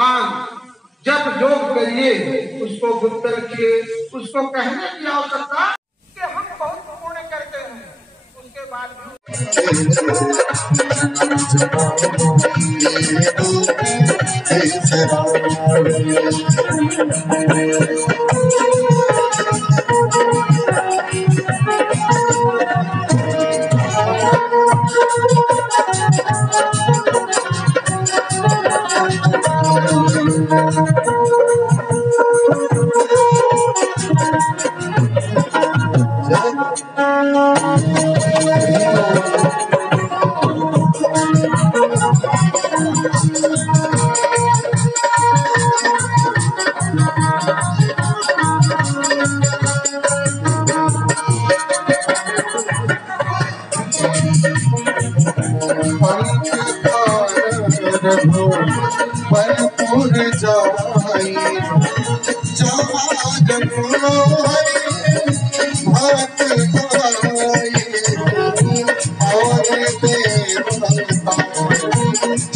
दान जब योग करिए, उसको गुप्त रखिए, उसको कहने की आवश्यकता कि हम बहुत पुण्य करते हैं, उसके बाद भरपूर जाई जहाँ जनो भक्त आई और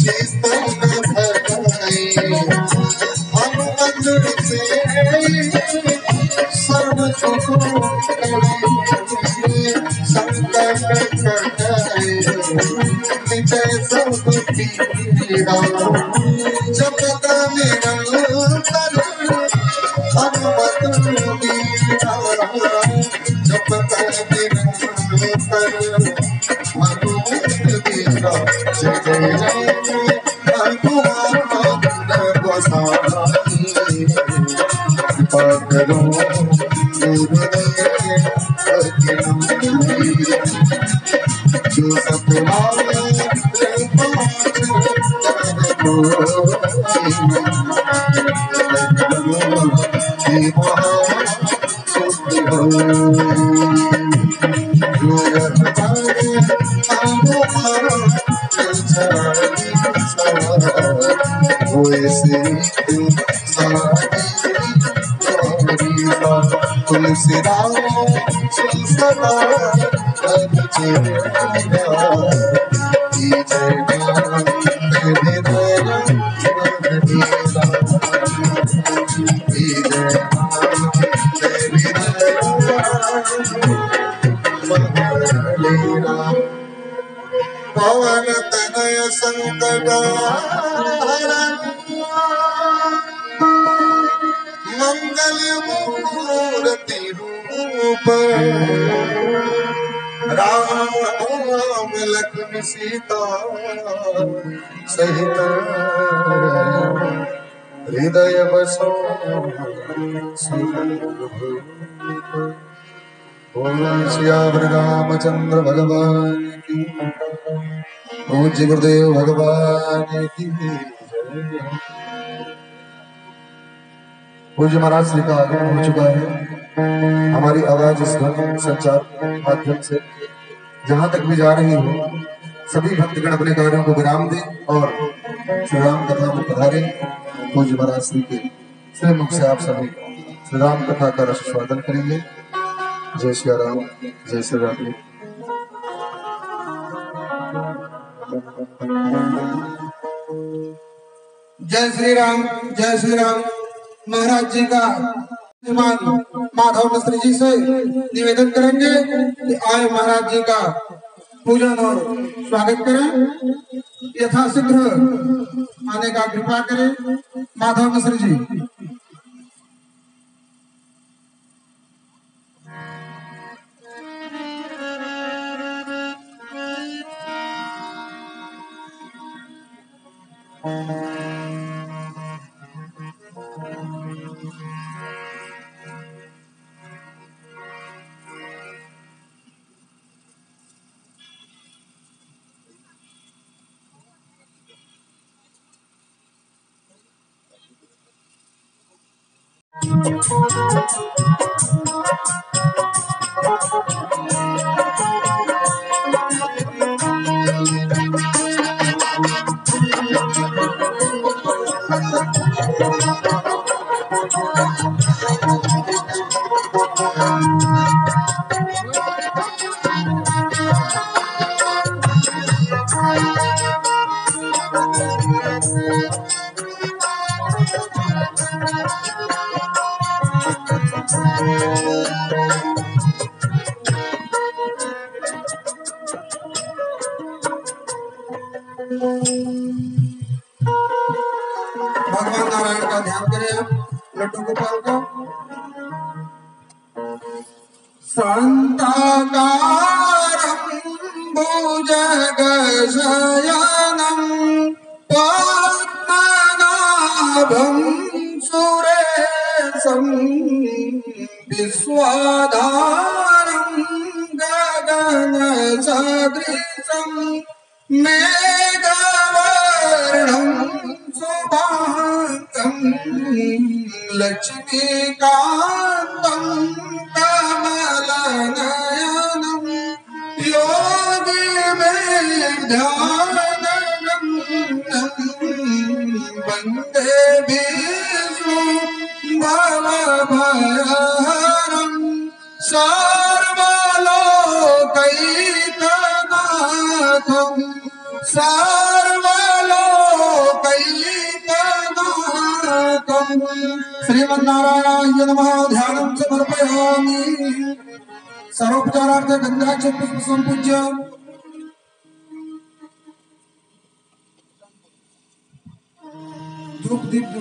चेतन भराई हम मंदिर से सर्व सुख संकट कटाए विजय सब पीड़ा जब निरंतर हनुमत मीरा जब निरंतर हनुमत मीरा जय जय जय हनुमान गोसाई कृपा करो जो सतवाले तुलसी राम सदा पवन तनय संकट मंगल मूर्ति रूप राम लक्ष्मण सीता सहित हृदय बसो ओम श्याम रामचंद्र भगवान की, पूज्य गुरुदेव भगवान की जय। पूज्य महाराज श्री का आगमन हो चुका है। हमारी आवाज इस ध्वनि संचार माध्यम से जहां तक भी जा रही हो, सभी भक्तगण अपने कार्यों को विराम दें और श्री राम कथा में पधारे। पूज्य महाराज श्री के श्री मुख से आप सभी श्री राम कथा का रसस्वादन करेंगे। जय श्री राम, जय श्री राम। जय श्री राम, जय श्री राम। महाराज जी का माधव मिश्र जी से निवेदन करेंगे कि आए महाराज जी का पूजन और स्वागत करें, यथाशीघ्र आने का कृपा करें। माधव मिश्र जी। भगवान नारायण का ध्यान करें आप लड्डू गोपाल का। शान्ताकारं भुजगशयनं पद्मनाभं सुरेशं विश्वाधारं गगनसदृशं मेघवर्णं शुभांगं लक्ष्मीकान्तं कमलनयनं योगिभिर्ध्यानगम्यं वन्दे विष्णु भवभयहरं सर्वलोकैकनाथं सर्वलोकैकनाथं श्रीमन्नारायणाय नमः। ध्यानं समर्पयामि। सर्वोपचारार्थ गंधाक्षर पुष्प संपूज्य धूप दीप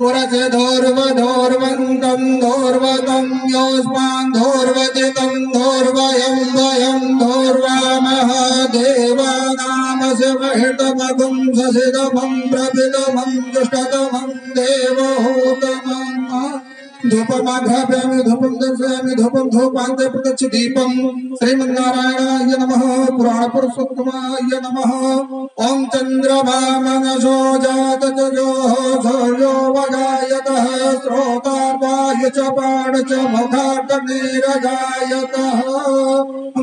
पुरसे धोर्वधोर्वन्तं धोर्वतं योऽस्मान् धोर्वजितं धोर्वयं वयं धोर्वामः देवानामस्य महितमगुं ससिदमं प्रपिदमं दुष्टतमं देवहूतमम् धूपमाघ्रापयामि धूपं दर्शयामि धूपं धूपान्ते प्रदक्ष दीपं श्रीमन्नारायणाय नमः। पुराणपुरुषोत्तमाय नमः। ॐ चन्द्रमा मनसो जातजोः सूर्यो वगायतः श्रोतार्वाय च पाण च मुखाग्निरजायतः।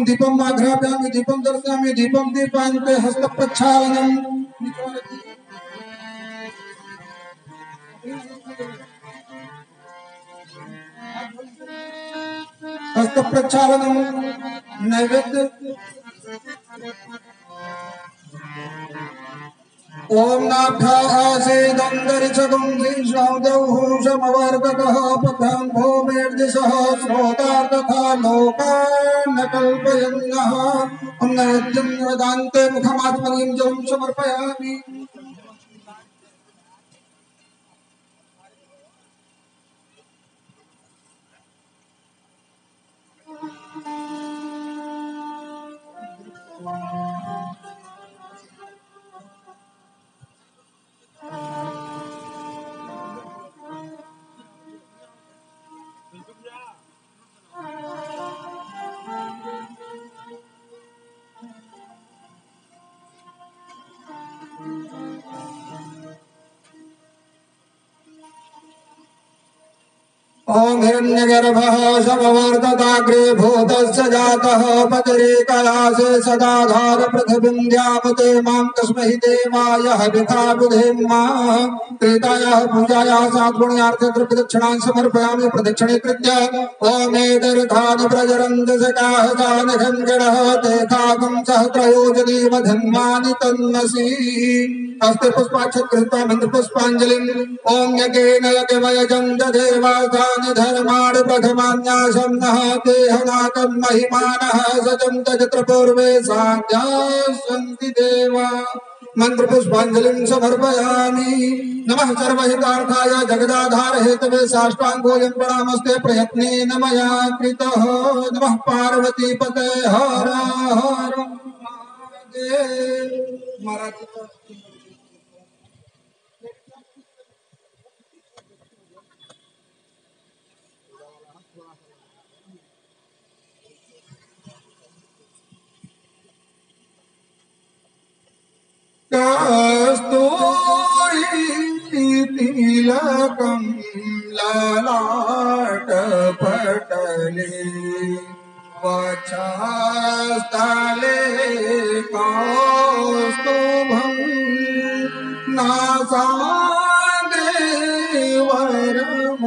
दीपम् आघ्रापयामि दीपं दर्शयामि दीपं दीपान्ते हस्तप्रक्षालनम् हस्त प्रक्षालनम नैवेद्य। ओम नाभ्यासेदंदरिचकं श्रीश्रावदौषमवर्ततः पथं भूमिर्दिशः श्रोतार् तथा लोकान् कल्पयन्नः। नैवेद्यं वदान्ते मुखमात्मनीं जलं समर्पयामि। ओम हिरण्यगर्भः समवर्तताग्रे भूतस्य जातः पतरे कलासे सदाधार पृथिवीं द्यामते मां तस्मै देवाय हविषा विधेम। त्रेतायाः पूजायाः सात्पुण्यार्थे द्रव्यदक्षिणान् समर्पयामि। प्रदक्षिणे कृत्य ओमेतर्खानि प्रजरन्तसकाः कानघङ्गणः तेखागं सहस्रयोजनीव धन्वानि तन्मसि। हस्ते पुष्पाक्षत कृत्वा मन्त्रपुष्पाञ्जलिम् ओम यज्ञेन यज्ञमयजं देवासानि धर्माणि प्रथमान्यासं नः देहनाकं महिमानः सचं तजत्र पूर्वे साध्याः सन्ति देवा। मंत्रपुष्पाञ्जलिं समर्पयामि। नमः सर्वहितार्थाय जगदाधार हेतवे साष्टाङ्गोऽयं प्रणामस्ते प्रयत्नेन मया कृतः। नमः पार्वतीपते हर हर महादेव। कस्तूरी तिलकं ललाटपटले वक्षस्थले कौस्तुभं नासाग्रे वरमौक्तिकं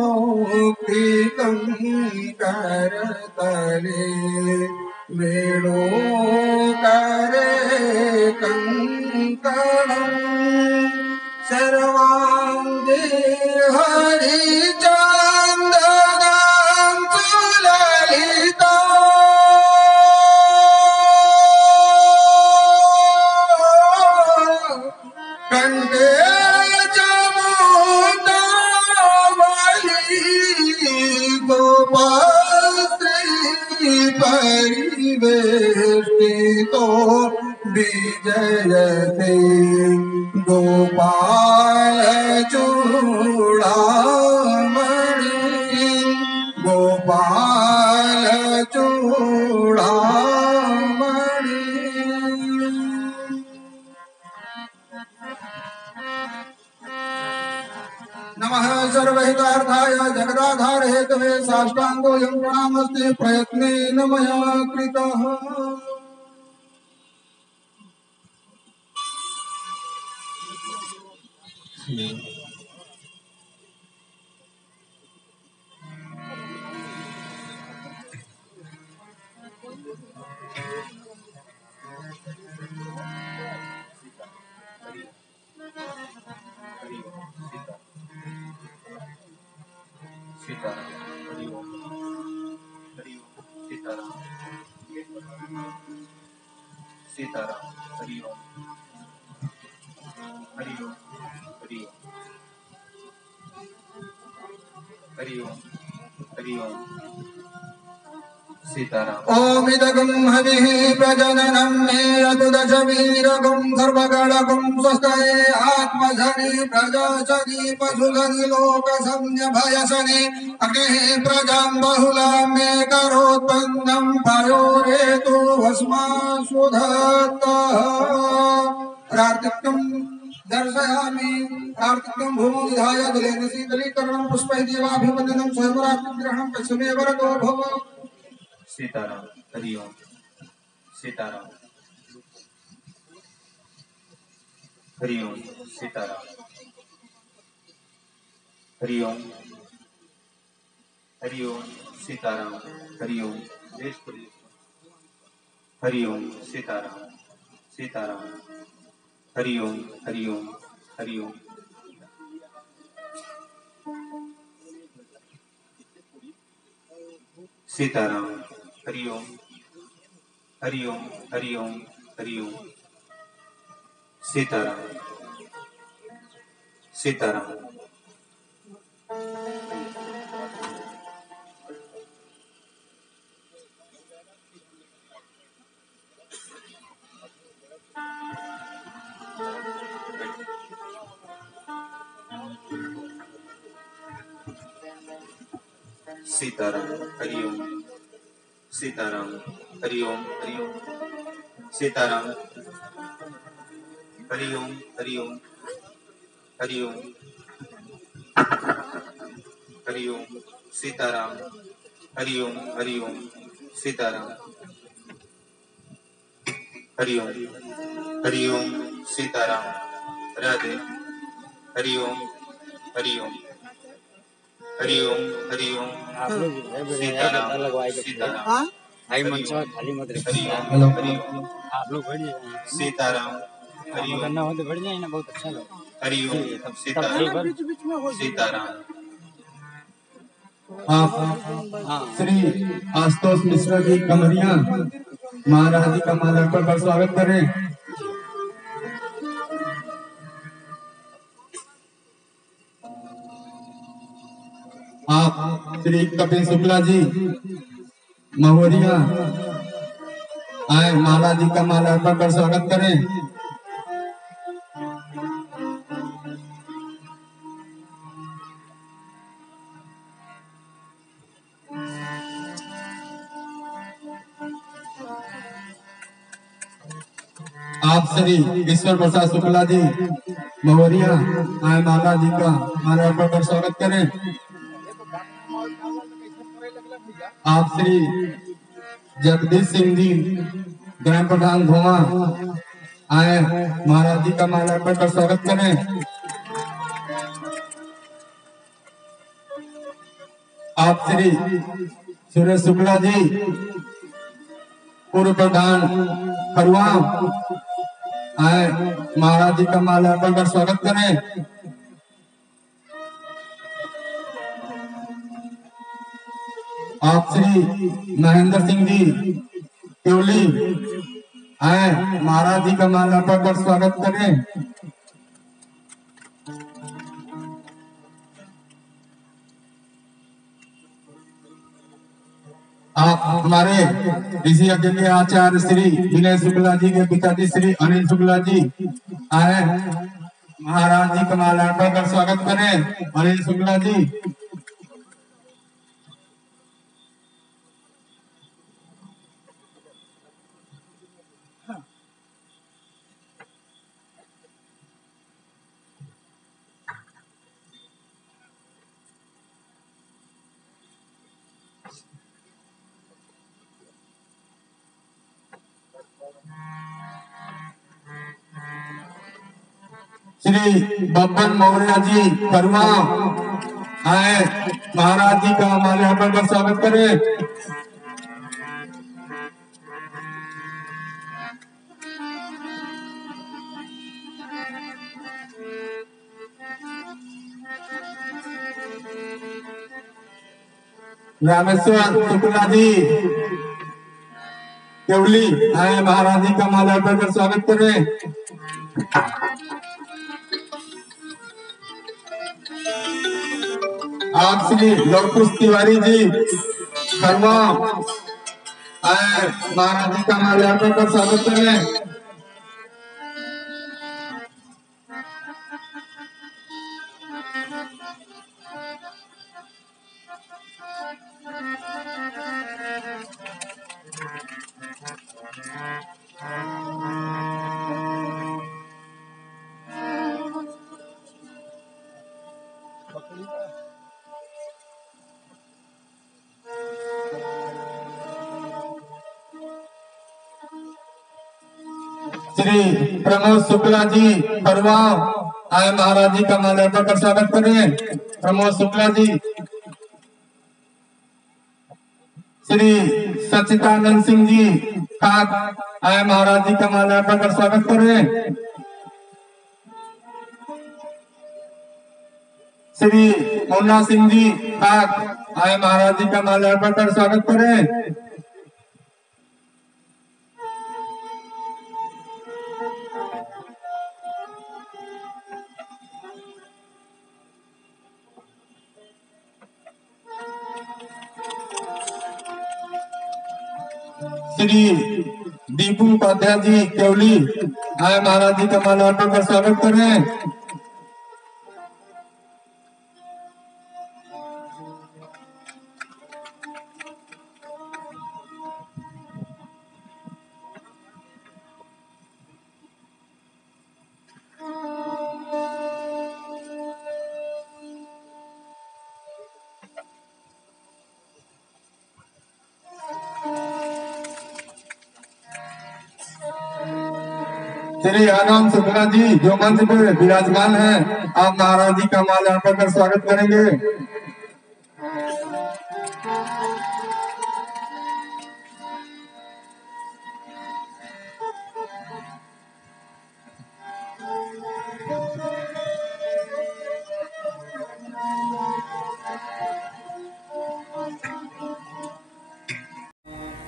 करतले वेणुकरे कंकणं सर्वांगे हरिचन्दनं सुललिता कंठे जमुनावली गोपाश्री परिवेष्टितो विजयते गोपाल चूड़ामणि गोपाल चूड़ामणि। नमः सर्वहितार्थाय जगदाधार हेतवे साष्टांगोऽयं प्रणामस्ते प्रयत्नेन मया कृतः। सीताराम हरि ओम हरि ओम हरि ओम हरि ओम सीताराम। ओम इदगं हविः प्रजननं मे अतु दशवीरगं सर्वगणकं स्वस्तये आत्मधनि प्रजाचरि पशुधनि लोकसंज्ञभयसनि अग्निः प्रजां बहुलां मे करोत्पन्नं पयोरेतु भस्मासुधत्तः। प्रार्थिक्यं दर्शयामि कार्तिकं भूमौ निधाय जलेन शीतलीकरणं पुष्पैः देवाभिवन्दनं स्वयंवरात्रिग्रहणं पश्चिमे वरदो भव। सीताराम हरि ओम सीताराम हरि ओम सीताराम हरि ओम हरि ओम सीताराम हरि ओम देश प्रदेश हरि ओम सीताराम सीताराम हरि ओम हरि ओम हरि ओम सीताराम हरि ओम हरि ओम हरि ओम हरि ओम सीताराम सीताराम सीताराम हरि ओम सीताराम हरि ओम हरि ओम सीताराम हरि ओम हरि ओम हरि ओम हरि ओम सीताराम हरि ओम हरि ओम सीताराम हरि ओम हरि ओम सीताराम राधे हरि ओम हरि ओम हरि ओम हरि ओम आप लोग सीताराम लगवाए सीताराम भाई मंच खाली मत हरि रखिए। ओम हरि ओम आप लोग बैठ जाए सीताराम हरि ओम करना हो तो बैठ जाए ना, बहुत अच्छा लगे। हरि ओम तब सीताराम सीताराम आप श्री आशुतोष मिश्रा जी कमरिया महाराज जी का माल्यार्पण पर स्वागत करें। आप श्री कपिल शुक्ला जी महोरिया आए माला जी का माल्यार्पण पर स्वागत करें। आप श्री ईश्वर प्रसाद शुक्ला जी मवरिया आए माता जी का माला अर्पण कर स्वागत करें। आप श्री जगदीश सिंह जी ग्राम प्रधान धोमा आए महाराज जी का माला अर्पण कर स्वागत करें। आप श्री सुरेश शुक्ला जी पूर्व प्रधान खरुआ आए महाराज जी का माला अर्पण कर स्वागत करें। आप श्री महेंद्र सिंह जी केवली आए महाराज जी का माला अर्पण कर स्वागत करें। आप हमारे इसी यज्ञ के आचार्य श्री विनय शुक्ला जी के पिताजी श्री अनिल शुक्ला जी आए महाराज जी का माला अर्पण कर स्वागत करें। अनिल शुक्ला जी श्री बब्बन मौर्य जी कर्मा आए महाराज जी का माला अर्पण कर स्वागत करें। रामेश्वर शुक्ला जी केवली आए महाराज जी का माला अर्पण कर स्वागत करें। आप श्री लवकुश तिवारी जी खरवा आए महाराज जी का माला अर्पण कर स्वागत करें। श्री प्रमोद शुक्ला जी खरवा आए महाराज जी का माला अर्पण कर स्वागत करें। प्रमोद शुक्ला जी श्री सच्चिदानंद सिंह जी खाक आए महाराज जी का माला अर्पण कर स्वागत करें। श्री मुन्ना सिंह जी खाक आए महाराज जी का माला अर्पण कर स्वागत करें। श्री दीपू उपाध्याय जी केवली आए महाराज जी का माला अर्पण कर स्वागत करें। श्री आनंद शुक्ला जी जो मंच पे विराजमान है, आप महाराज जी का माला अर्पण कर स्वागत करेंगे।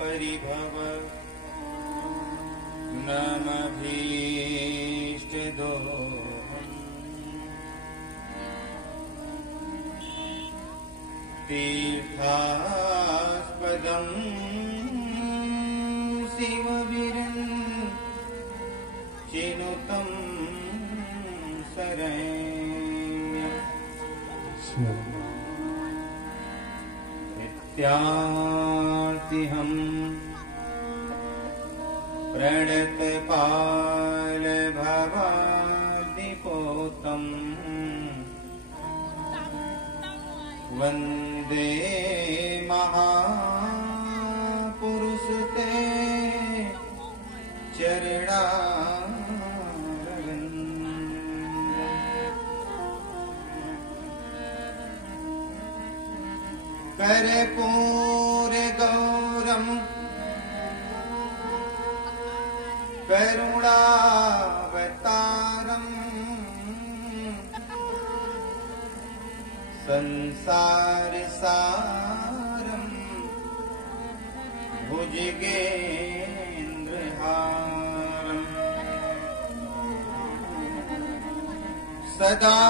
परिभव तीर्थास्पदं शिवविरञ्चिनुतं शरण्यम् नित्यार्तिहं प्रणतपाल भवाब्धिपोतम् वन्दे महापुरुष ते चरणारविन्दम्। कर्पूर गौरम् करुणावतारम् संसार सारम् भुजगेन्द्रहारम् सदा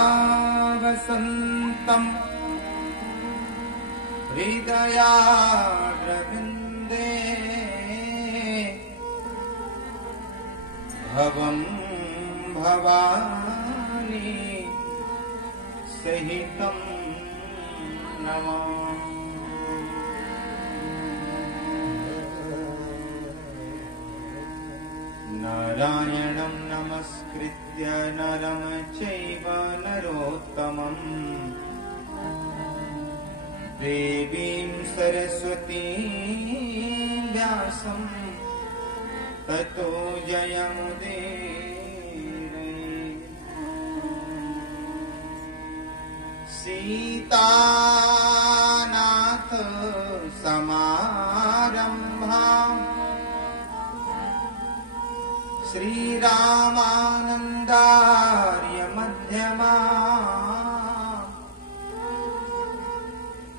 वसन्तम् हृदयारविन्दे भवं भवानी सहितं नमामि। नारायणं नमस्कृत्य नरं चैव नरोत्तमम् देवीं सरस्वतीं व्यासं ततो जयमुदीरये। सीतानाथ समारम्भाम् श्रीरामानन्दार्य मध्यमाम्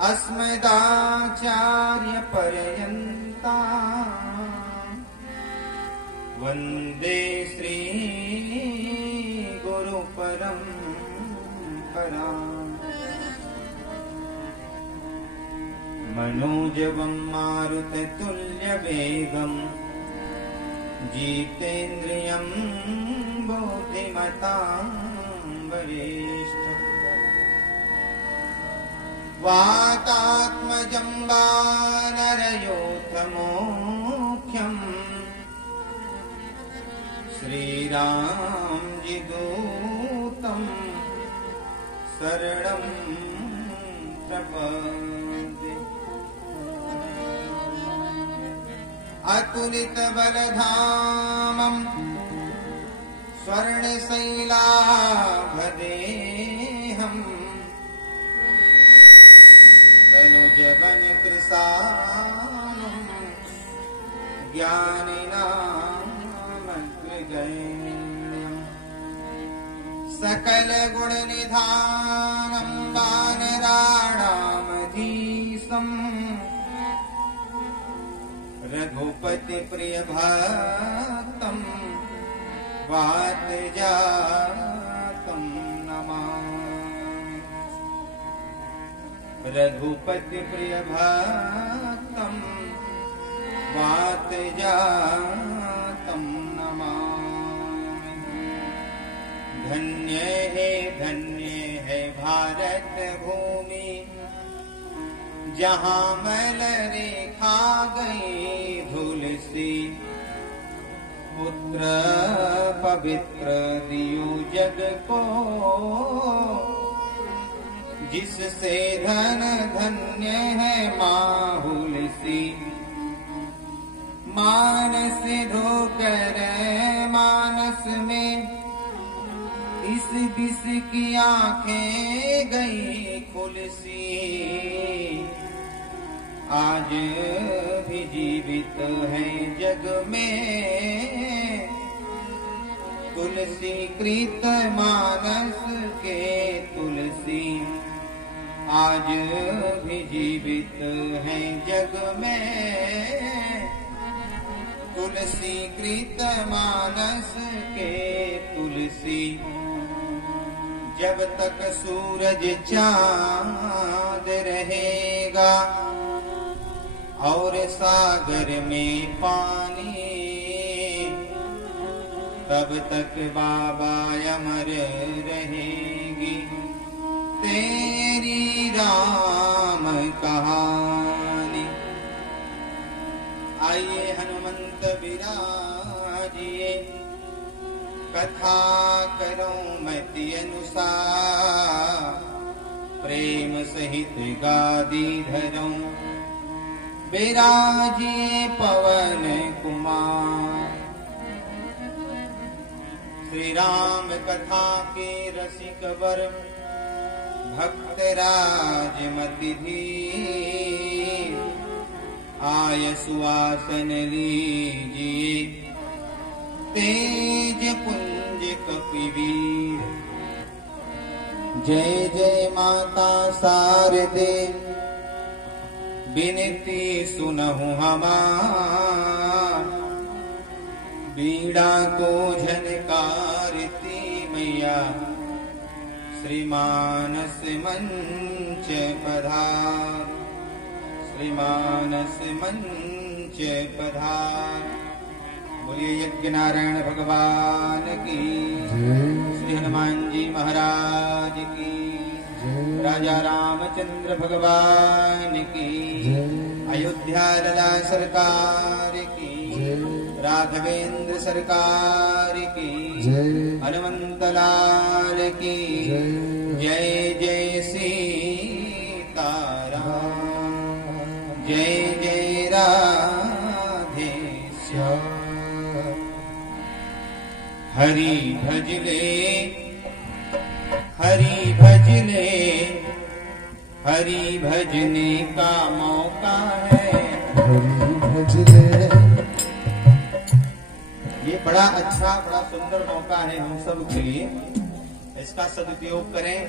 अस्मदाचार्य पर्यन्ताम् वन्दे श्री गुरु परम्पराम्। मनोजवं मारुततुल्यवेगम् जितेन्द्रियं बुद्धिमतां वरिष्ठम् वातात्मजं वानरयोधमुख्यम् श्रीरामजिदूतं शरणं प्रपद्ये। अतुलितबलधामं स्वर्णशैलाभदेहम् तनुजवनकृशानं ज्ञानिनामग्रगण्यम् सकलगुणनिधानं वानराणामधीशम् रघुपतिप्रियभक्तं वातजातं नमामि। रघुपतिप्रियभक्तं वातजातं नमामि। धन्य है भारत भूमि जहाँ मलरे खा गई धूल सी। पुत्र पवित्र दियो जग को जिससे धन धन्य है माहुल सी। मानस ढोकर मानस में इस बिस की आंखें गई खुल सी। आज भी जीवित है जग में तुलसी कृत मानस के तुलसी। आज भी जीवित है जग में तुलसी कृत मानस के तुलसी। जब तक सूरज चांद रहेगा और सागर में पानी तब तक बाबा अमर रहेगी तेरी राम कहानी। आइए हनुमंत विराज कथा करूं मति अनुसार, प्रेम सहित गादी धरूं, बिराजिए पवन कुमार। श्री राम कथा के रसिक वर, भक्त राज मति धीर, आय सुआसन लीजिए, तेज पुंज कपिवीर। जय जय माता शारदे, बिनती सुनहु हमार, बीड़ा को झनकारती मैया, श्री मानस मंच पधार, श्री मानस मंच पधार। बोलिए यज्ञ नारायण भगवान की, श्री हनुमान जी महाराज की, राजा रामचंद्र भगवान की, अयोध्या लला सरकार की, राघवेंद्र सरकार की, हनुमंत लाल की, जय जय सीताराम, जय जय राधे श्याम। हरि भजले, हरि भजले, हरि भजने का मौका है, हरि भजले। ये बड़ा अच्छा, बड़ा सुंदर मौका है हम सब के लिए, इसका सदुपयोग करें।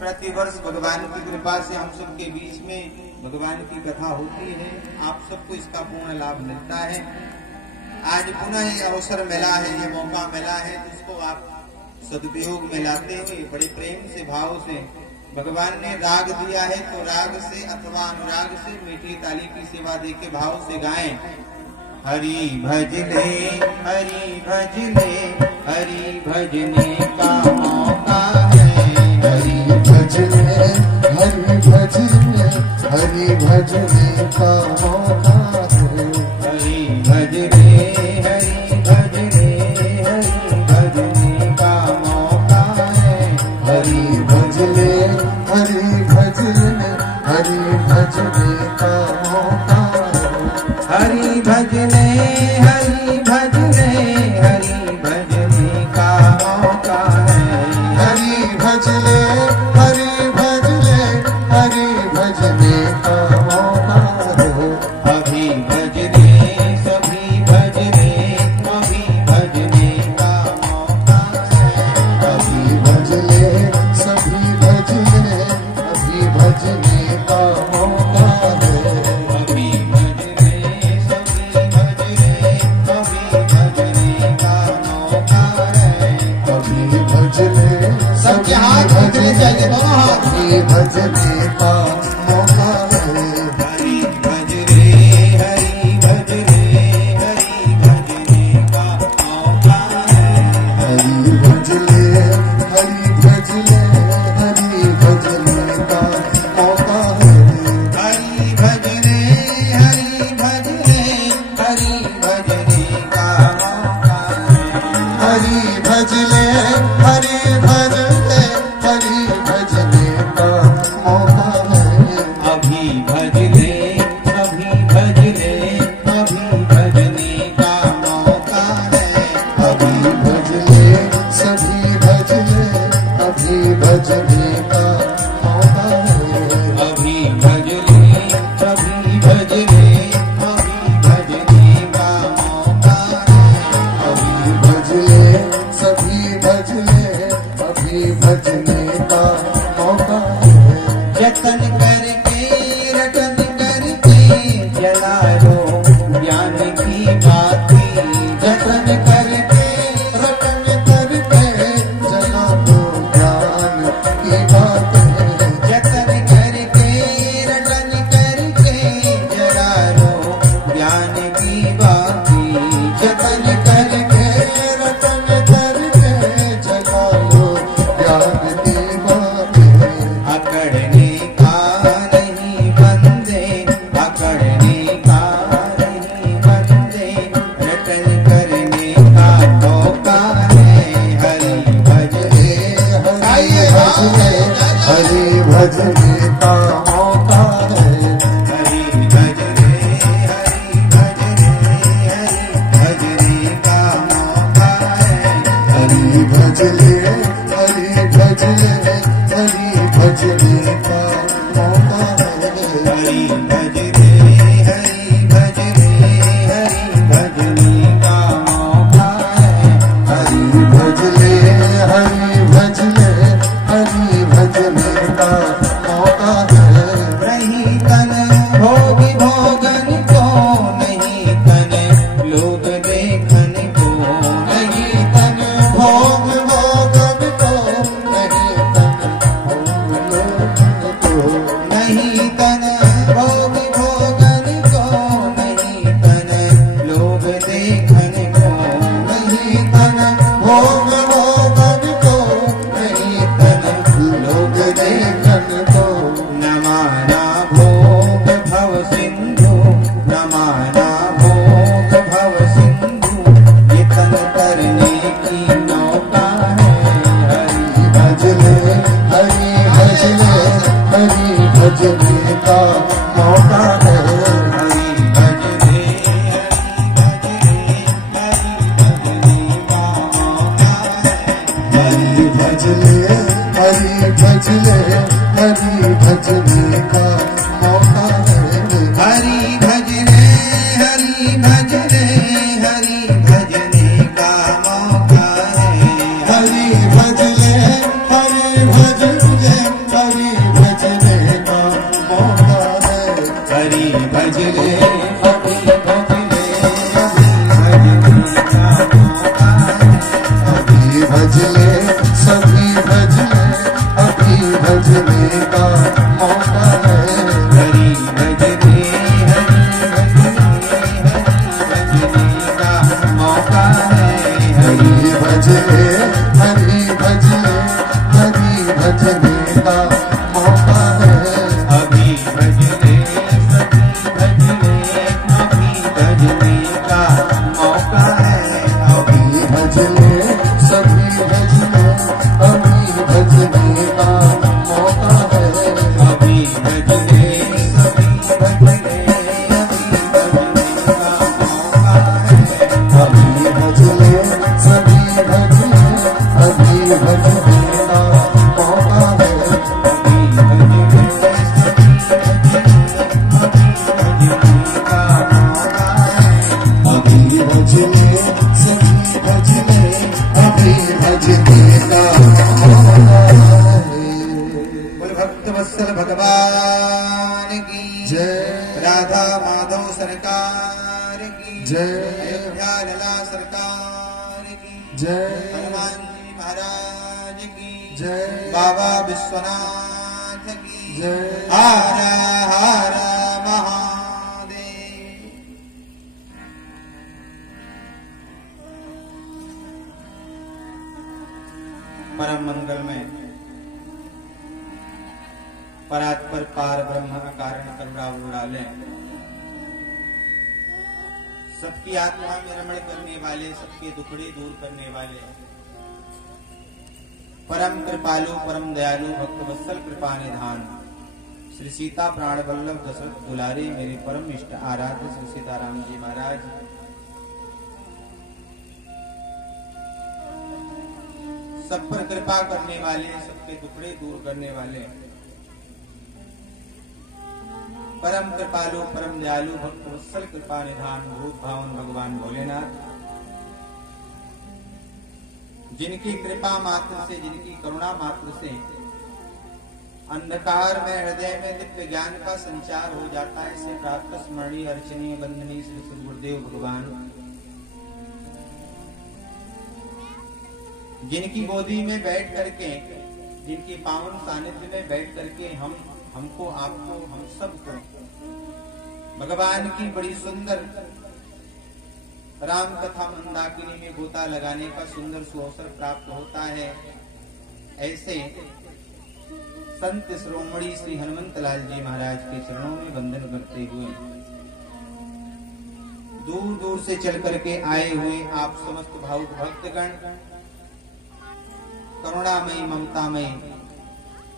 प्रतिवर्ष भगवान की कृपा से हम सब के बीच में भगवान की कथा होती है, आप सबको इसका पूर्ण लाभ मिलता है। आज पुनः ये अवसर मिला है, ये मौका मिला है, जिसको आप सदुपयोग में लाते हुए बड़े प्रेम से, भाव से, भगवान ने राग दिया है तो राग से अथवा अनुराग से मीठी ताली की सेवा दे के भाव से गाएं। हरि भजले, हरि भजले, हरि भजने का मौका है, हरि भजले, हरि भजले, हरि भजने का मौका है, हरि भजले, हरि भजले, हरि भजने का मौका है, हरि भजले, हरि भजले, हरि भजने का मौका है, हरि भजले, हरि भजले, हरि भजने का मौका है, हरि भजले, हरि भजले, हरि भजने का मौका है। अभी भजले, सभी भजले, अभी भजने का मौका है, अभी भजले, सभी भजले, अभी भजने का मौका है। अभी भजले, सभी भजले, अभी भजने का मौका है, अभी भजले, सबके हाथ भजने चाहिए दोनों हाथ। अभी भजने का मौका है। हरि भजले, हरि भजले, हरि भजने का मौका है, हरि भजले, हरि भजले, हरि भजने का मौका है। हरि भजले, हरि भजले, हरि भजने का मौका है, हरि भजले, हरि भजले, हरि भजने का मौका है। हरि भज रे हरि भज रे हरि भजने का मौका है हरि भज ले हरि भज ले हरि भजने का मौका है नहीं तन भोगी भोगन को नहीं तन लोग देखन को नहीं तन भोग भोगन को नहीं तन भोग को नहीं तन भोगी भोगन को नहीं तन लोग देखन को नहीं तन भोग भोगन को नहीं तन लोग देखन को न माना भोग भव सिंधु न माना भोग भव सिंधु ये तन करने की नौका है हरि भज ले हरि भज ले हरि भजने का मौका है हरि भज रे हरि भज रे हरि भज रे हरि भजले हरि भजने का मौका है हरि भज रे हरि भज रे हरि भजने का मौका है हरि भजले हरि भजले हरि भजने का मौका है हरि भज ले हरि भजले हरि भजने का मौका है अभी भजले अभी भजने का मौका है हरि भज रे हरि भजने हरि भजले का मौका है अभी भज ले सभी भजने अभी भजने का मौका है अभी भजले सभी भजने अभी भजले सभी भजने अभी भजने का मौका है अभी भज ले सभी भजने अभी भजने का मौका है बोल भक्त वत्सल भगवान की जय राधा माधव सरकार की जय अयोध्या लला सरकार की जय हनुमान जी महाराज की जय बाबा विश्वनाथ की जय हर हर महादेव। परम मंगल में परात्पर पार ब्रह्म कारण करुणा उड़ाले सबकी आत्मा में रमण करने वाले सबके दुखड़े दूर करने वाले परम कृपालु परम दयालु भक्त वत्सल कृपा निधान श्री सीता प्राण वल्लभ दशरथ दुलारे मेरे परम इष्ट आराध्य श्री सीताराम जी महाराज सब पर कृपा करने वाले सबके दुखड़े दूर करने वाले परम कृपालु परम दयालु भक्त वत्सल कृपा निधान भूत भावन भगवान भोलेनाथ जिनकी कृपा मात्र से जिनकी करुणा मात्र से अंधकार में हृदय में दिव्य ज्ञान का संचार हो जाता है इसे प्राप्त स्मरणीय अर्चनीय वंदनीय श्री श्री गुरुदेव भगवान जिनकी गोदी में बैठ करके जिनकी पावन सानिध्य में बैठ करके हमको आपको हम सबको भगवान की बड़ी सुंदर राम कथा मंदाकिनी में गोता लगाने का सुंदर सुअवसर प्राप्त होता है। ऐसे संत श्रोमणी श्री हनुमंत लाल जी महाराज के चरणों में वंदन करते हुए दूर दूर से चल करके आए हुए आप समस्त भावुक भक्तगण करुणामयी ममतामयी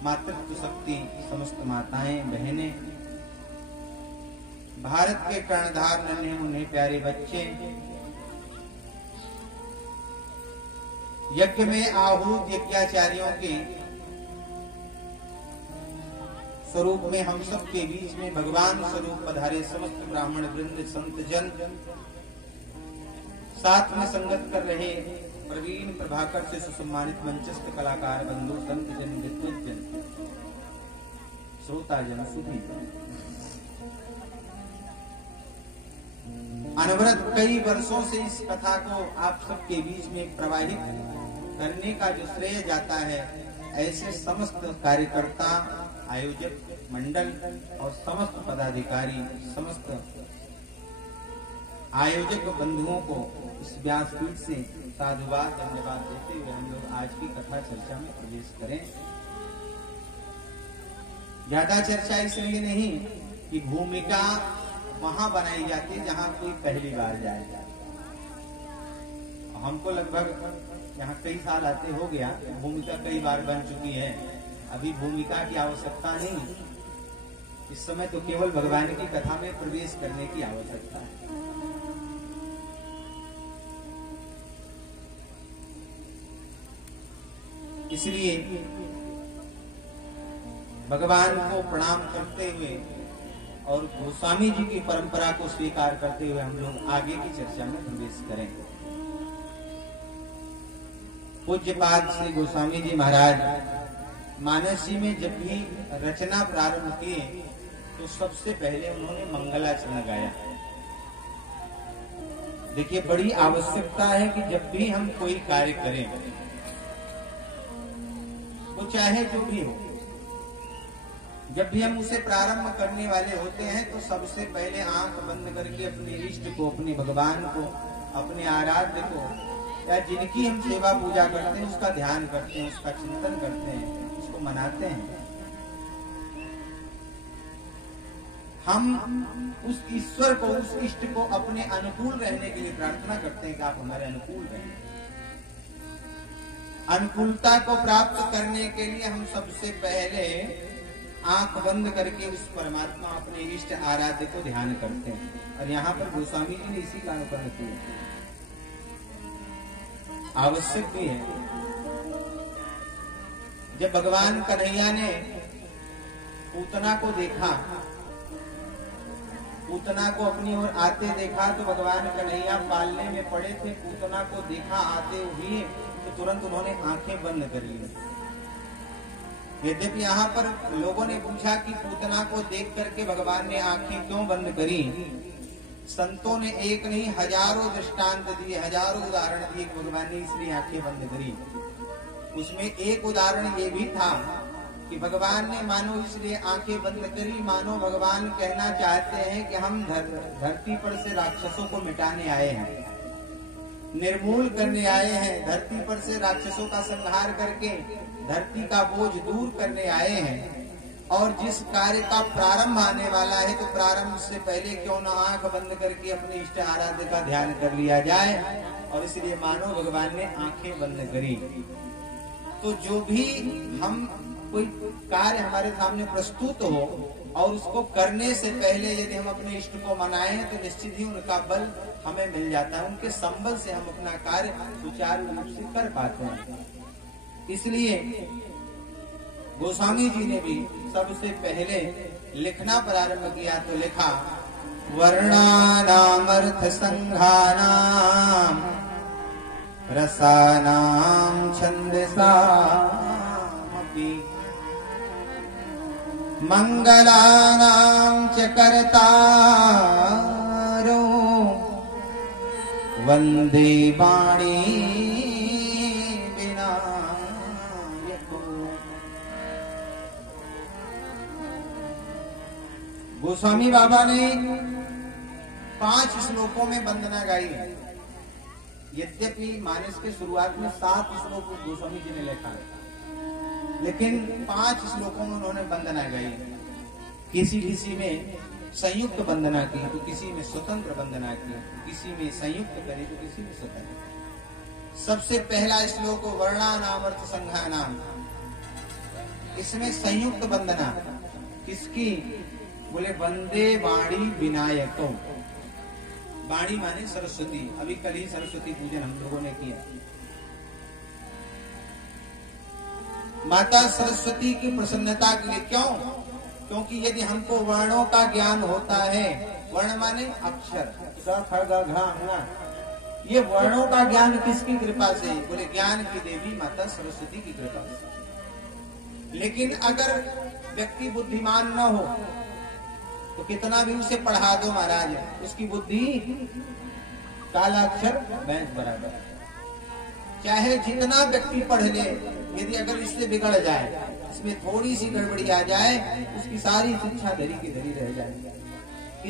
मातृत्व शक्ति समस्त माताएं बहनें भारत के कर्णधार नन्हे मुन्ने प्यारे बच्चे यज्ञ में आहूत यज्ञाचार्यों के स्वरूप में हम सब के बीच में भगवान स्वरूप पधारे समस्त ब्राह्मण वृंद संत जन, साथ में संगत कर रहे प्रवीण प्रभाकर से सुसम्मानित मंचस्थ कलाकार बंधु संत जन विद्वत जन श्रोता जन सुधी अनवरत कई वर्षों से इस कथा को आप सबके बीच में प्रवाहित करने का जो श्रेय जाता है, ऐसे समस्त कार्यकर्ता, आयोजक मंडल और समस्त पदाधिकारी, समस्त आयोजक बंधुओं को इस व्यासपीठ से साधुवाद धन्यवाद देते हुए हम लोग आज की कथा चर्चा में प्रवेश करें। ज्यादा चर्चा इसलिए नहीं कि भूमिका वहां बनाई जाती है जहां कोई पहली बार जाएगा। हमको लगभग यहाँ कई साल आते हो गया, भूमिका कई बार बन चुकी है, अभी भूमिका की आवश्यकता नहीं। इस समय तो केवल भगवान की कथा में प्रवेश करने की आवश्यकता है। इसलिए भगवान को प्रणाम करते हुए और गोस्वामी जी की परंपरा को स्वीकार करते हुए हम लोग आगे की चर्चा में प्रवेश करेंगे। पूज्यपाद श्री गोस्वामी जी महाराज मानस जी में जब भी रचना प्रारंभ किए तो सबसे पहले उन्होंने मंगलाचरण गाया। देखिए, बड़ी आवश्यकता है कि जब भी हम कोई कार्य करें, वो चाहे जो भी हो, जब भी हम उसे प्रारंभ करने वाले होते हैं तो सबसे पहले आंख बंद करके अपने इष्ट को, अपने भगवान को, अपने आराध्य को या जिनकी हम सेवा पूजा करते हैं उसका ध्यान करते हैं, उसका चिंतन करते हैं, उसको मनाते हैं। हम उस ईश्वर को, उस इष्ट को अपने अनुकूल रहने के लिए प्रार्थना करते हैं कि आप हमारे अनुकूल रहें। अनुकूलता को प्राप्त करने के लिए हम सबसे पहले आंख बंद करके उस परमात्मा, अपने इष्ट आराध्य को ध्यान करते हैं। और यहाँ पर गोस्वामी जी ने इसी का अनुकरण किया, आवश्यक भी है। जब भगवान कन्हैया ने पूतना को देखा, पूतना को अपनी ओर आते देखा, तो भगवान कन्हैया पालने में पड़े थे। पूतना को देखा आते हुए तो तुरंत उन्होंने आंखें बंद कर ली। यद्यपि यहाँ पर लोगों ने पूछा कि पूतना को देख करके भगवान ने आंखें क्यों बंद करी। संतों ने एक नहीं हजारों दृष्टांत दिए, हजारों उदाहरण दिए कि भगवान ने इसलिए आंखें बंद करी। उसमें एक उदाहरण ये भी था कि भगवान ने मानो इसलिए आंखें बंद करी, मानो भगवान कहना चाहते हैं कि हम धरती पर से राक्षसों को मिटाने आए हैं, निर्मूल करने आए हैं, धरती पर से राक्षसों का संहार करके धरती का बोझ दूर करने आए हैं। और जिस कार्य का प्रारंभ आने वाला है तो प्रारंभ से पहले क्यों न आंख बंद करके अपने इष्ट आराध्य का ध्यान कर लिया जाए। और इसलिए मानो भगवान ने आंखें बंद करी। तो जो भी हम कोई कार्य हमारे सामने प्रस्तुत हो और उसको करने से पहले यदि हम अपने इष्ट को मनाएं तो निश्चित ही उनका बल हमें मिल जाता है, उनके संबल से हम अपना कार्य सुचारू रूप से कर पाते हैं। इसलिए गोस्वामी जी ने भी सबसे पहले लिखना प्रारंभ किया तो लिखा, वर्णानामर्थ संघानाम रसानाम छंदसामपि मंगलानाम च कर्तारो वंदे वाणी विनायको। गोस्वामी बाबा ने 5 श्लोकों में वंदना गाई। यद्यपि मानस के शुरुआत में 7 श्लोक गोस्वामी जी ने लिखा, लेकिन 5 श्लोकों में उन्होंने वंदना गाई। किसी किसी में संयुक्त वंदना की, तो किसी में स्वतंत्र वंदना की, तो किसी में संयुक्त करी, तो किसी में स्वतंत्र। सबसे पहला श्लोक वर्णानामर्थ संघानाम, इसमें संयुक्त वंदना किसकी? बोले वंदे वाणी विनायको। वाणी माने सरस्वती। अभी कल ही सरस्वती पूजन हम लोगों ने किया। माता सरस्वती की प्रसन्नता के लिए, क्यों? तो क्योंकि यदि हमको वर्णों का ज्ञान होता है, वर्ण माने अक्षर, ग ख ग घ ङ, ये वर्णों का ज्ञान किसकी कृपा से? बोले ज्ञान की देवी माता सरस्वती की कृपा से। लेकिन अगर व्यक्ति बुद्धिमान न हो तो कितना भी उसे पढ़ा दो महाराज, उसकी बुद्धि काला अक्षर भैंस बराबर। चाहे जितना व्यक्ति पढ़ ले, यदि अगर इससे बिगड़ जाए, इसमें थोड़ी सी गड़बड़ी आ जाए, उसकी सारी शिक्षा धरी की धरी रह जाएगी।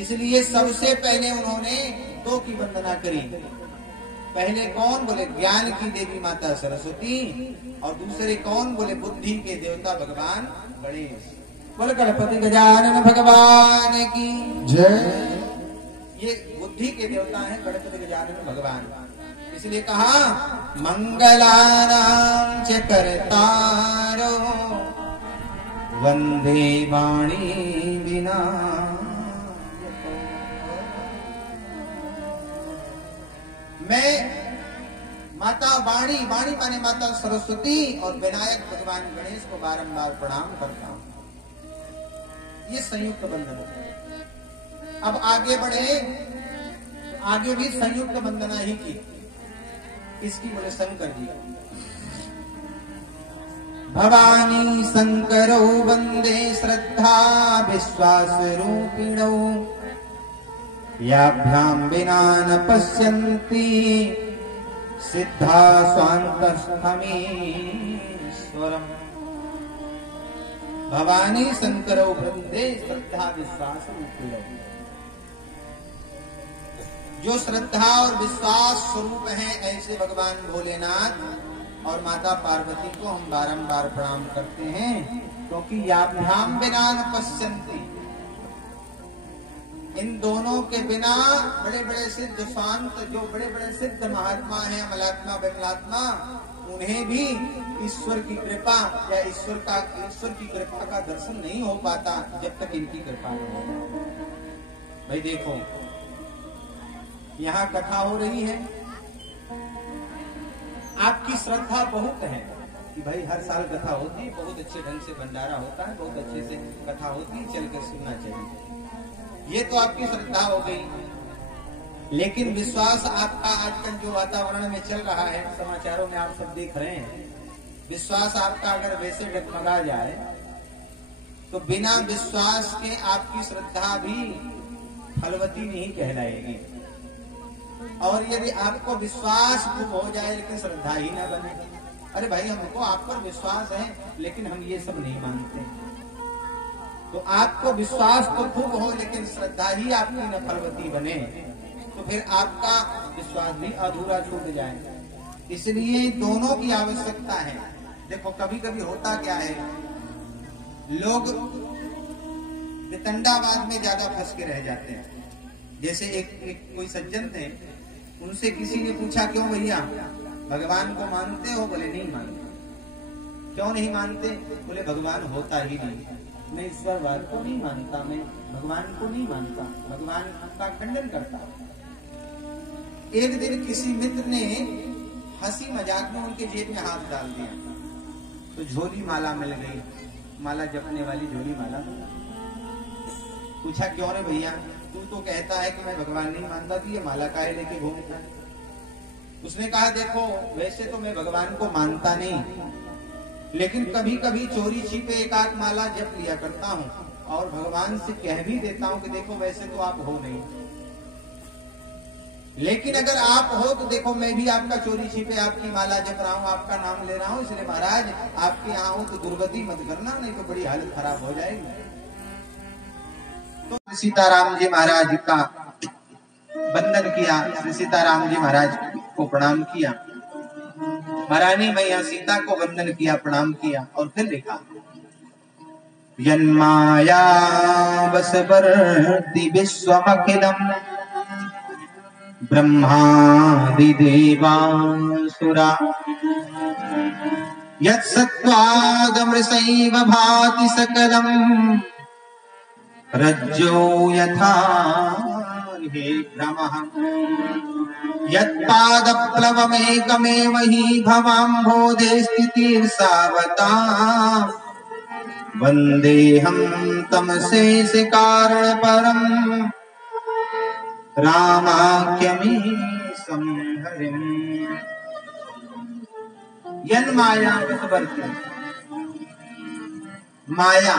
इसलिए सबसे पहले उन्होंने दो की वंदना करी। पहले कौन? बोले ज्ञान की देवी माता सरस्वती, और दूसरे कौन? बोले बुद्धि के देवता भगवान गणेश। बोले गणपति गजानन भगवान की जय। ये बुद्धि के देवता हैं गणपति गजानन भगवान। इसलिए कहा मंगलानां च करतारो वंदे वाणी विना। मैं माता वाणी, वाणी माने माता सरस्वती, और विनायक भगवान गणेश को बारंबार प्रणाम करता हूं। ये संयुक्त वंदना है। अब आगे बढ़े, आगे भी संयुक्त वंदना ही की। इसकी? बोले शंकर जी। भवानी शंकरो वंदे श्रद्धा विश्वास रूपिणो, याभ्याम विना न पश्यन्ति सिद्धा स्वान्तस्थमीश्वरम्। भवानी शंकरो वंदे श्रद्धा विश्वास रूपिणो, जो श्रद्धा और विश्वास स्वरूप हैं ऐसे भगवान भोलेनाथ और माता पार्वती को हम बारंबार प्रणाम करते हैं, क्योंकि याभ्याम बिना न पश्यन्ति, इन दोनों के बिना बड़े बड़े सिद्ध शांत, जो बड़े बड़े सिद्ध महात्मा हैं, अमलात्मा विमलात्मा, उन्हें भी ईश्वर की कृपा या ईश्वर की कृपा का दर्शन नहीं हो पाता जब तक इनकी कृपा नहीं हो। भाई देखो, यहाँ कथा हो रही है, आपकी श्रद्धा बहुत है कि भाई हर साल कथा होती है, बहुत अच्छे ढंग से भंडारा होता है, बहुत अच्छे से कथा होती है, चलकर सुनना चाहिए। ये तो आपकी श्रद्धा हो गई। लेकिन विश्वास आपका आजकल जो वातावरण में चल रहा है, समाचारों में आप सब देख रहे हैं, विश्वास आपका अगर वैसे डगमगा जाए तो बिना विश्वास के आपकी श्रद्धा भी फलवती नहीं कहलाएगी। और यदि आपको विश्वास खूब हो जाए लेकिन श्रद्धा ही ना बने, अरे भाई हमको आप पर विश्वास है लेकिन हम ये सब नहीं मानते, तो आपको विश्वास तो खूब हो लेकिन श्रद्धा ही आपकी न फलवती बने, तो फिर आपका विश्वास भी अधूरा छूट जाए। इसलिए दोनों की आवश्यकता है। देखो कभी कभी होता क्या है, लोग वितंडावाद में ज्यादा फंस के रह जाते हैं। जैसे एक कोई सज्जन थे, उनसे किसी ने पूछा क्यों भैया भगवान को मानते हो? बोले नहीं मानते। क्यों नहीं मानते? बोले भगवान होता ही नहीं, मैं ईश्वरवाद को नहीं मानता, मैं भगवान को नहीं मानता, भगवान का खंडन करता। एक दिन किसी मित्र ने हंसी मजाक में उनके जेब में हाथ डाल दिया, तो झोली माला मिल गई, माला जपने वाली झोली माला। पूछा क्यों रे भैया, तू तो कहता है कि मैं भगवान नहीं मानता, तो ये माला काहे लेके घूमता? उसने कहा देखो वैसे तो मैं भगवान को मानता नहीं, लेकिन कभी कभी चोरी छिपे एक आध माला जप लिया करता हूँ और भगवान से कह भी देता हूँ कि देखो वैसे तो आप हो नहीं, लेकिन अगर आप हो तो देखो मैं भी आपका चोरी छिपे आपकी माला जप रहा हूँ, आपका नाम ले रहा हूँ, इसलिए महाराज आपके यहाँ हूँ तो दुर्गति मत करना, नहीं तो बड़ी हालत खराब हो जाएगी। तो सीताराम जी महाराज का वंदन किया, श्री सीताराम जी महाराज को प्रणाम किया, महारानी मैया सीता को वंदन किया, प्रणाम किया, और फिर लिखा यन्माया वसवर्ति विश्वमखिलम् ब्रह्मादि देवासुरा यत्सत्त्वादमृषैव भाति सकलम् रज्जो यथा हे भ्रमः यत्पादप्लवमेकमेव हि भवाम्भोधे स्थितिर्सावता वंदेहम तमशेष कारण परम रामाख्यमीशं हरिम्। यन माया वशवर्ती, माया